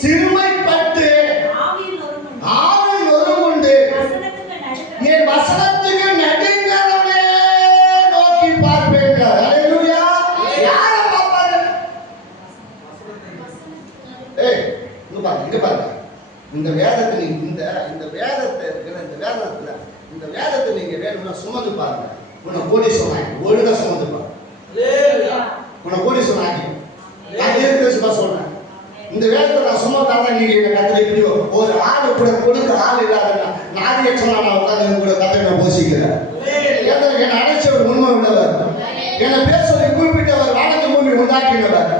சிறுமைப்பட்டு ஆவி நொறுங்குண்டு என் வசனத்துக்கு நடுங்கிறவனே நோக்கி பார்ப்பேன். அல்லேலூயா. யார பார்ப்பாரு? இங்க பாருங்க. இந்த வேதத்தை இந்த வேதத்தை நீங்க வேணும்னா சுமந்து பாருங்க. உன்னை கோடி சொன்னாங்க ஒழுங்கா சுமந்து பாருங்க. உன்னை கோடி சொன்னாங்க. நான் சும்மா சொல்றேன். இந்த வேதத்தை நான் சுமந்தாதான் நீங்க எங்க கத்துல எப்படியோ ஒரு ஆள் கூட கொடுக்க ஆள் இல்லாத நாதிய சொன்னா நான் உட்காந்து கூட கத்தை நான் போசிக்கிறேன். என்னை அழைச்சவர் உண்மை உள்ளவர், என்னை பேர் சொல்லி குறிப்பிட்டவர், வானத்து பூமி உண்டாக்கினவர்,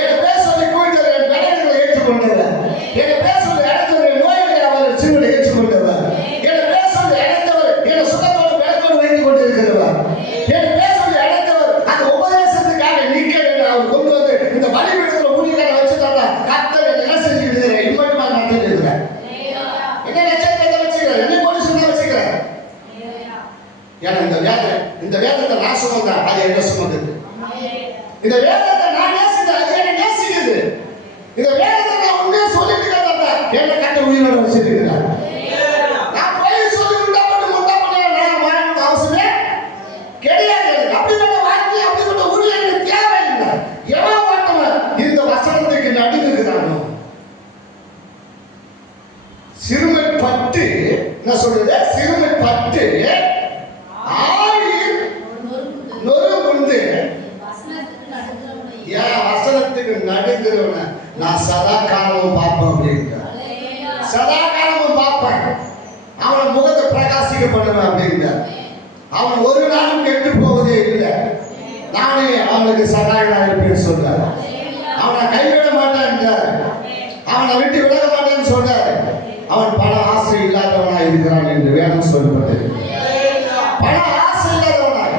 என்னை பேர் சொல்லி குறிப்பிட்டவர், என் கடன்களை ஏற்றுக்கொண்டவர், என்னை பேர் சொல்லி அழைத்தவர், என் நோய்களை அவர் சிறுவனை ஏற்றுக்கொண்டவர், என்னை பேர் சொல்லி அழைத்தவர், என்னை சுகத்தோடு பெறத்தோடு வைத்துக் கொண்டிருக்கிறவர், என்னை பேர் சொல்லி அழைத்தவர், அந்த உபதேசத்துக்காக நீக்க அவர் கொண்டு வந்து இந்த பலிபீடத்தில் ஊழியக்காரரை வச்சு தந்தா கர்த்தர் என்ன செஞ்சுட்டு இருக்கிறேன் இம்மட்டுமா நடத்திட்டு இருக்கிறேன். என்ன நட்சத்திரத்தை வச்சுக்கிறேன், என்ன போட்டு சொன்னா வச்சுக்கிறேன். ஏன்னா இந்த வேதத்தை நான் சுமந்தேன், அது என்ன சுமந்தது. இந்த வேதத்தை நான் நேசித்தேன், அது என்ன நேசிக்குது. இந்த வேதத்தை நான் உண்மையா சொல்லிட்டு இருக்கிறேன், என்ன கட்ட உயிரோட வச்சுட்டு இருக்கிறேன். நான் போய் சொல்லி உண்டா பண்ண நான் வாழணும் அவசியமே கிடையாது. அப்படிப்பட்ட வாழ்க்கை அப்படிப்பட்ட ஊழியர்கள் தேவையில்லை. எவன் வாட்டவன் இந்த வசனத்துக்கு நடுங்குகிறானோ, சிறுமைப்பட்டு என்ன சொல்றது, சிறுமைப்பட்டு ஆழி நொறுங்குண்டு என் வசனத்துக்கு நடுங்கிறவன நான் சதா காலமும் பார்ப்பேன் அப்படிங்கிற. சதா காலமும் பார்ப்பேன். அவனை முகத்தை பிரகாசிக்க பண்ணுவேன் அப்படிங்கிற. அவன் ஒரு நாளும் கெட்டு போவதே இல்லை. நானே அவனுக்கு சகாயனாக இருப்பேன்னு சொல்றாரு. அவனை கைவிட மாட்டேன், அவனை விட்டு விலக மாட்டேன்னு சொல்றாரு. அவன் பண ஆசை இல்லாதவனாக இருக்கிறான் என்று வேதம் சொல்லப்பட்டது. பண ஆசை இல்லாதவனாக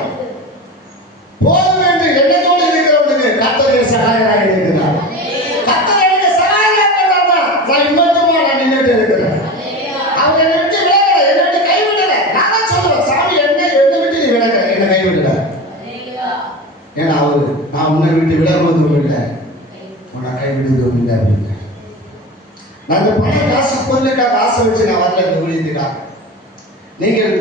போதும் என்று எண்ணத்தோடு இருக்கிறவனுக்கு கர்த்தர் சகாயனாக இருக்கிறார். கர்த்தர் எனக்கு சகாயனாக இருக்கிறார். நான் இம்மட்டுமா நான் நின்றுட்டு இருக்கிறேன். அவன் என்னை விட்டு விலகல, என்னை விட்டு கைவிடல. நான் தான் சொல்லுவேன், சாமி என்னை விட்டு நீ விலக, என்னை கைவிடல. ஏன்னா அவரு நான் உன்னை விட்டு விலகுவதும் இல்லை, உன்னை கைவிடுவதும் இல்லை அப்படிங்க. நான் இந்த பண காசு பொருளுக்காக ஆசை வச்சு நான் வரல இந்த ஊழியத்துக்காக. நீங்கள்